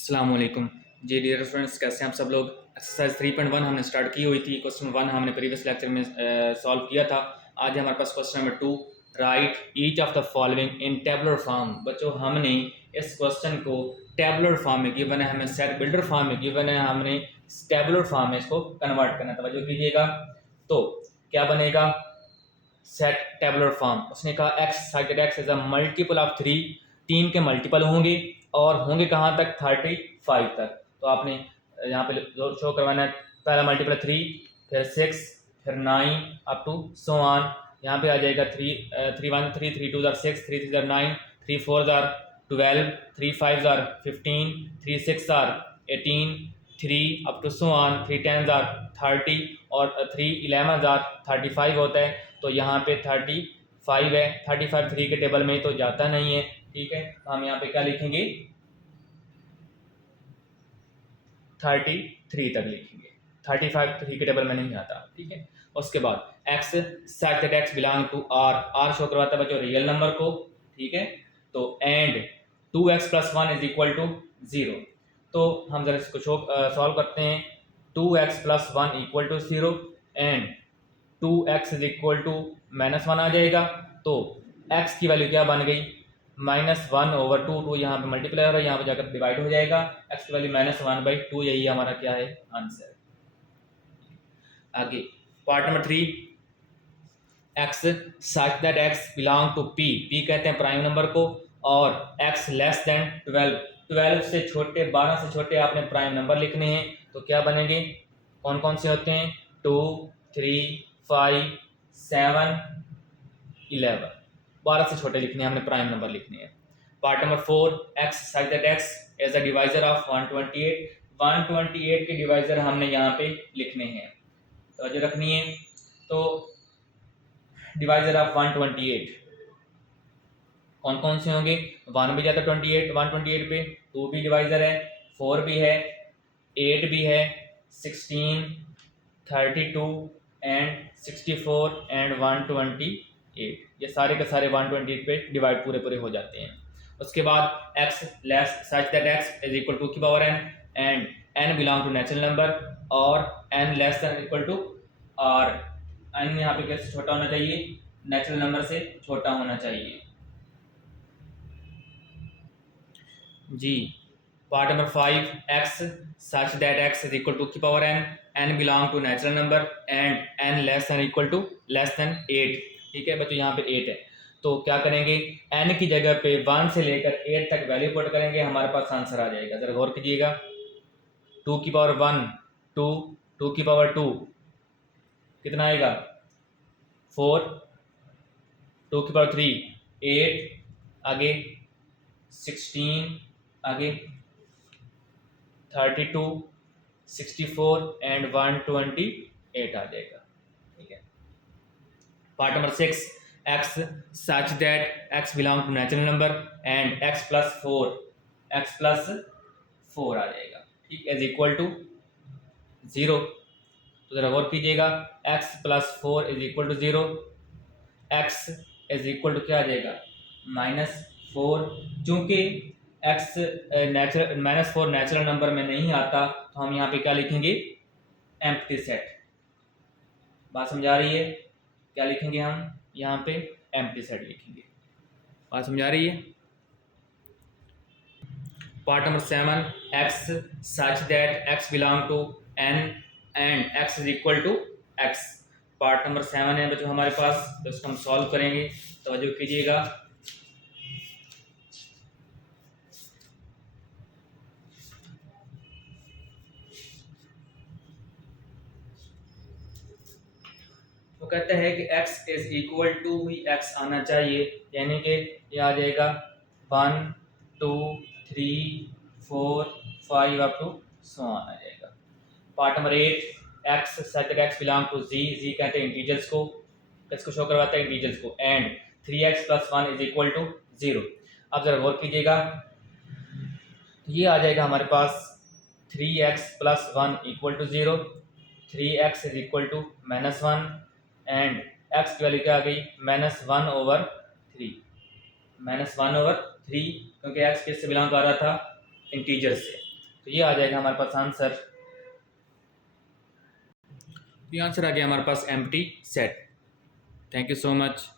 अस्सलाम वालेकुम जी dear students, कैसे हैं आप सब लोग। एक्सरसाइज 3.1 हमने स्टार्ट की हुई थी। क्वेश्चन 1 हमने प्रीवियस लेक्चर में सॉल्व किया था। आज हमारे पास question number 2, right each of the following in tabular form. बच्चों हमने इस क्वेश्चन को टेबुलर फॉर्म में गिवन है, हमें सेट बिल्डर फॉर्म में गिवन है, हमने टेबुलर फॉर्म में इसको कन्वर्ट करना। तवज्जो कीजिएगा। तो क्या बनेगा सेट टेबुलर फॉर्म। उसने कहा x side x is a multiple of 3, 3 के मल्टीपल होंगे और होंगे कहाँ तक 35 तक। तो आपने यहाँ पे शो करवाना है। पहला मल्टीपल 3, फिर 6, फिर 9 अप टू सो ऑन। यहाँ पे आ जाएगा 3 1 3 3 2 6 3 3 9 3 4 12 3 5 15 3 6 18 3 अप टू सो ऑन 3 10 30 और 3 11 35 होता है। तो यहाँ पे 35 है। 35 3 के टेबल में तो जाता नहीं है, ठीक है। तो हम यहाँ पे क्या लिखेंगे 33 तक लिखेंगे। 35 3 के टेबल में नहीं आता, ठीक है। उसके बाद x such that x belong to R. R show करवाता है बच्चों रियल नंबर को, ठीक है। तो and 2x + 1 is equal to 0। तो हम जरा इसको सॉल्व करते हैं। 2x + 1 equal to 0 and 2x is equal to -1 आ जाएगा। तो x की वैल्यू क्या बन गई -1/2। 2 यहाँ पे मल्टीप्लायर है, यहाँ पे जाकर डिवाइड हो जाएगा। x की वैल्यू -1/2, यही हमारा क्या है आंसर। आगे part number 3, x such that x belong to p। p कहते हैं प्राइम नंबर को और x लेस देन 12। 12 से छोटे, 12 से छोटे आपने प्राइम नंबर लिखने हैं। तो क्या बनेंगे, कौन कौन से होते हैं 2 3 5 7 11। 12 से छोटे लिखने हैं, हमने प्राइम नंबर लिखने हैं। Part number 4, x such that x is the divisor of 128। 128 के डिवाइजर हमने यहाँ पे लिखने हैं, तो जो रखनी है। तो डिवाइजर ऑफ 128 कौन कौन से होंगे, 1 भी जाता है 28 128 पे, 2 भी डिवाइजर है, 4 भी है, 8 भी है, 16 32 एंड 64 एंड 128। ये सारे के सारे 128 पे डिवाइड पूरे पूरे हो जाते हैं। उसके बाद x less such that x is equal to की power n and n belong to natural number और n less than equal to r। n यहाँ पे कैसे छोटा होना चाहिए, नेचुरल नंबर से छोटा होना चाहिए जी। Part number 5, x such that x is equal to की power n, n belong to natural number and n less than equal to less than 8, ठीक है बच्चों। यहाँ पे 8 है, तो क्या करेंगे n की जगह पे 1 से लेकर 8 तक वैल्यू पुट करेंगे, हमारे पास आंसर आ जाएगा। जरा गौर कीजिएगा। 2 की पावर 1 2, 2 की पावर 2 कितना आएगा 4, 2 की पावर 3 8, आगे 16, आगे 32 64 एंड 128 आ जाएगा, ठीक है। Part number 6, x such that x belong to natural number and x + 4 आ जाएगा, ठीक, इज इक्वल टू 0। तो जरा गौर कीजिएगा, x + 4 is equal to 0। x is equal to क्या आ जाएगा -4। चूंकि x -4 नेचुरल नंबर में नहीं आता, तो हम यहाँ पे क्या लिखेंगे एम्प्टी सेट। बात समझा रही है, क्या लिखेंगे हम यहाँ पे एम्प्टी सेट लिखेंगे। बात समझा रही है। Part number 7, x such that x belong to n and x is equal to x। Part number 7 है बच्चों हमारे पास, तो इसको हम सॉल्व करेंगे। तवज्जो कीजिएगा। वो कहते हैं कि x इज इक्वल टू ही x आना चाहिए, यानी कि ये आ जाएगा 1 2 3 4 5 अप टू सो ऑन आ जाएगा। Part number 8, x such that x belong to z। z कहते हैं इंटीजर्स को, किसको शो करवाता है इंटीजर्स को, and 3x + 1 is equal to 0। अब जरा गौर कीजिएगा, ये आ जाएगा हमारे पास 3x + 1 equal to 0, 3x is equal to -1 and x की वैल्यू क्या आ गई -1/3। -1/3 क्योंकि x किससे बिलोंग कर रहा था इंटीजर से। तो ये आ जाएगा हमारे पास आंसर। ये आंसर आ गया हमारे पास empty set. Thank you so much.